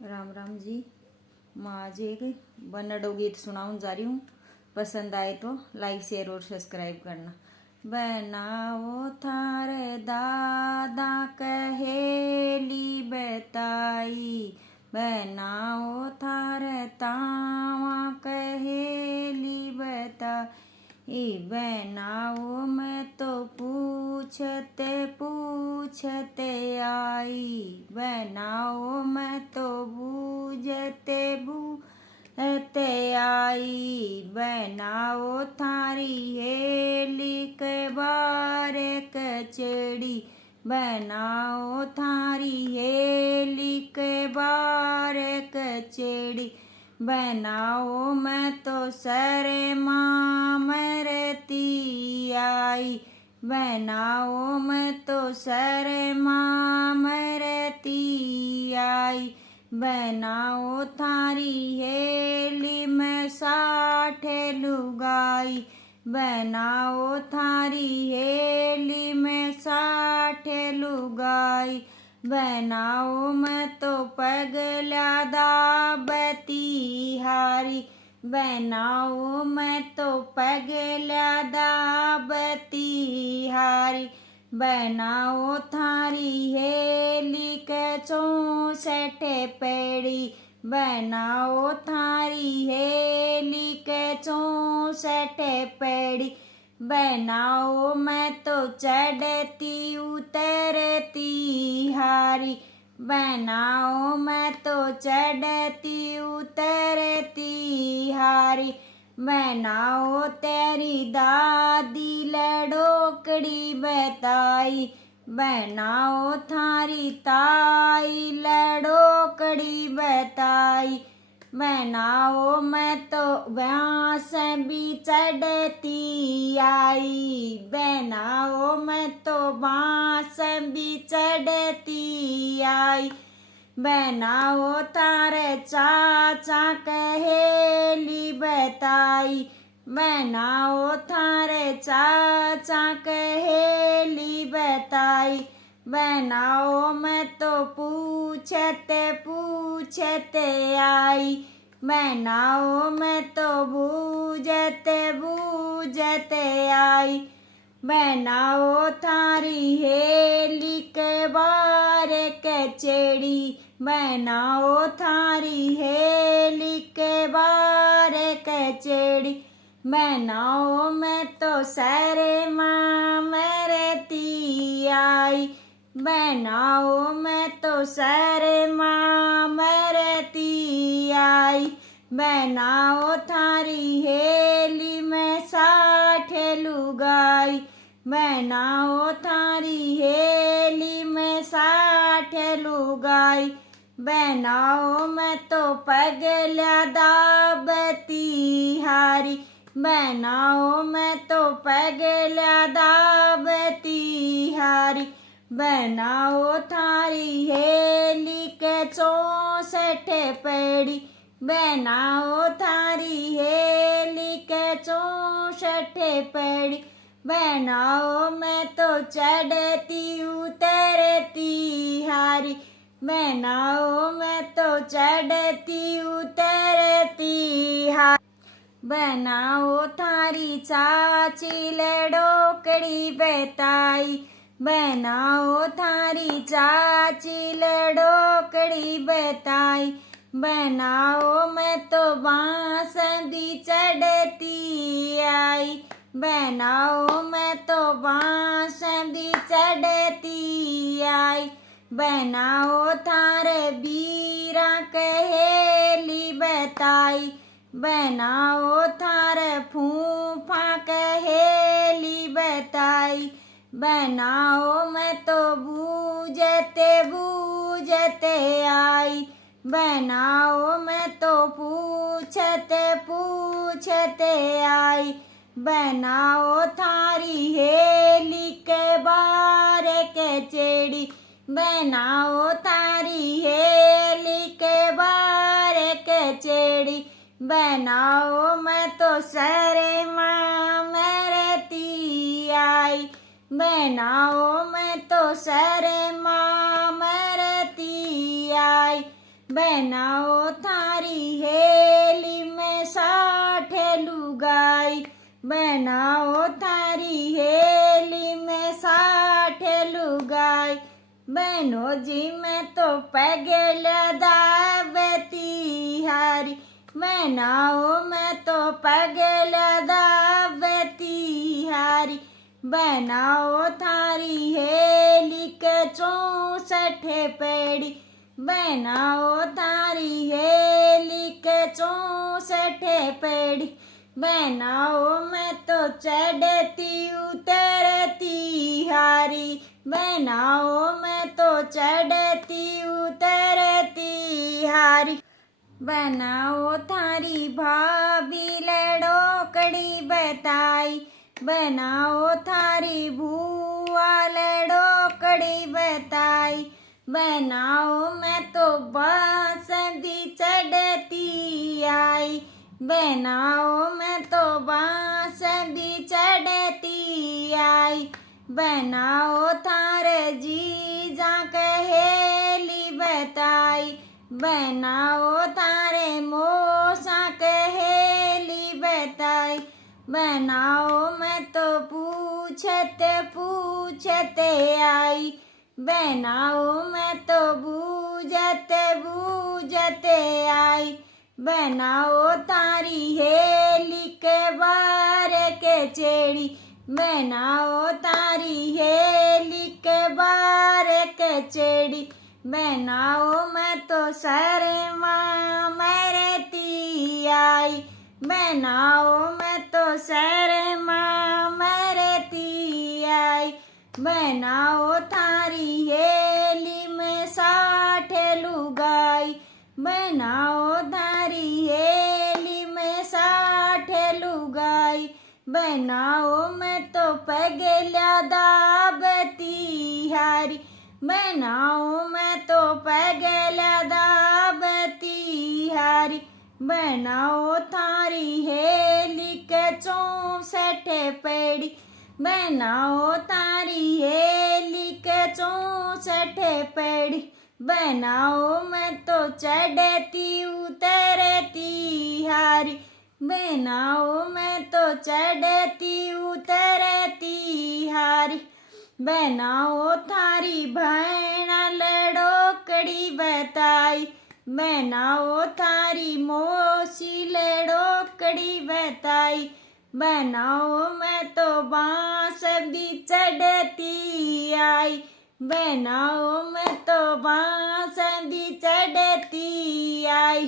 राम राम जी। मैं आज एक बन्नड़ो गीत सुनाऊं जा रही हूँ। पसंद आए तो लाइक शेयर और सब्सक्राइब करना। बनाओ थारे दादा कहेली बताई, बनाओ थारे तावा कहेली बताई, बनाओ मैं तो पूछते पूछते आई, बनाओ मैं तो बूझते बूझते आई, बनाओ थारी हेली के बारे कचड़ी, बनाओ थारी हेली के बारे कचड़ी, बनाओ मैं तो सरे माँ मरती आई, बनाओ मैं तो सरे माँ मरती आई, बनाओ थारी हेली में 60 लुगाई, बनाओ थारी हेली में 60 लुगाई, बनाओ मैं तो पगला दाबती हारी, बनाओ मैं तो पगला दाबती हारी, बनाओ थारी हेली के 64 पेड़ी, बनाओ थारी हेली के 64 पेड़ी, बनाओ मैं तो चढ़ती उतरती हारी, बनाओ मैं तो चढ़ती उतरती हारी, बनाओ तेरी दादी लड़ोकड़ी बताई, बनाओ थारी ताई लड़ोकड़ी बताई, बनाओ मैं तो बांस भी चढ़ती आई, बनाओ मैं तो बांस भी चढ़ती आई, बनाओ थारे चाचा कहेली बताई, बनाओ थारे चाचा कहेली बताई, बनाओ मैं तो पूछते पूछते आई, बनाओ मैं तो बूझते बूझते आई, बनाओ थारी हेली के बारे कचड़ी, बनाओ थारी हेली के बारे कचड़ी, बनाओ मैं तो सरे माँ मरती आई, बनाओ मैं तो सरे माँ मरती आई, बनाओ थारी हेली में 60 लुगाई, बनाओ थारी हेली में 60 लुगाई, बनाओ मैं तो पगला दाबती हारी, बनाओ मैं तो पगला दाबती हारी, बनाओ थारी हेली के 64 पेड़ी, बनाओ थारी हेली के 64 पेड़ी, बनाओ मैं तो चढ़ती उतरती हारी, बनाओ मैं तो चढ़ती उतरती हारी, बनाओ थारी चाची लड़ोकड़ी बताई, बनाओ थारी चाची लड़ोकड़ी बताई, बनाओ मैं तो बांस भी चढ़ती आई, बनाओ मैं तो बांस भी चढ़ती आई, बनाओ थारे बीरा कहेली बताई, बनाओ थारे फूफा कहेली बताई, बनाओ मैं तो बूझते बूझते आई, बनाओ मैं तो पूछते पूछते आई, बनाओ थारी हेली के बारे कचड़ी, बनाओ थारी हेली के बारे कचड़ी, बनाओ मैं तो सरे माँ मरती आई, बनाओ मैं तो सरे माँ मरती आई, बनाओ थारी हेली में 60 लुगाई, बनाओ थारी हेली में 60 लुगाई। बहनों जी मैं तो पगल दावती हारी, बनाओ मैं तो पगल दावती हारी। बनाओ थारी हेली के 64 पेड़ी, बनाओ थारी हेली के 64 पेड़ी। बनाओ मैं तो चढ़ती उतरती हारी, बनाओ मैं तो चढ़ती उतरती हारी। बनाओ थारी भाभी लड़ोकड़ी बताई, बनाओ थारी भूआ लड़ोकड़ी बताई। बनाओ मैं तो बांस भी चढ़ती आई, बनाओ मैं तो बांस भी चढ़ती आई। बनाओ थारे जीजा कहेली बताई, बनाओ थारे मोसा कहेली बताई। बनाओ मैं तो पूछते पूछते आई, बनाओ मैं तो बूझते बूझते आई। बनाओ थारी हेली के बारे के चेड़ी, बनाओ थारी हेली के बारे के चेड़ी। बनाओ मैं तो शर्मा मरती आई, बनाओ मैं तो शर्मा मरती आई। बनाओ थारी हेली में 60 लुगाई, बनाओ थारी हेली में 60 लुगाई। बनाओ मैं तो पगला दावती हारी, बनाओ मैं तो पगला दावती हारी। बनाओ थारी हेली के 64 पेड़ी, बनाओ थारी हेली के 64 पेड़ी। बनाओ मैं तो चढ़ती उतरती हारी, बनाओ मैं तो चढ़ती उतरती हारी। बनाओ थारी बहन लड़ोकड़ी बताई, बनाओ थारी मौसी लड़ोकड़ी बताई। बनाओ मैं तो बांस भी चढ़ती आई, बनाओ मैं तो बांस भी चढ़ती आई।